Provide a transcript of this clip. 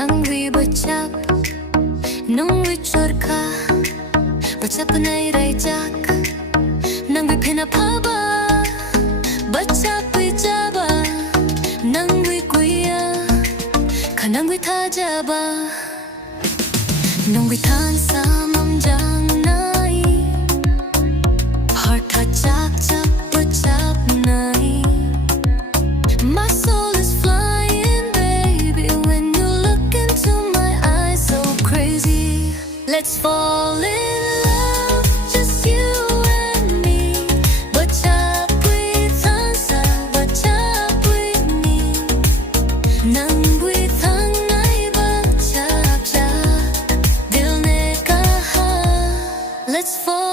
nang vi bachap nang vi chorkha bachap nai rai jak nang vi phina phaba bachap jaba nang vi kuya khanang vi tha jaba nang vi than samam jang nai heart tha chak chak bachap nai. My soul is flying, baby, when you look into my eyes, so crazy. Let's fall in love, just you and me. Bachap with Hansa, bachap with me. Nang with hang nai bachap jak, dil ne kaha. Let's fall.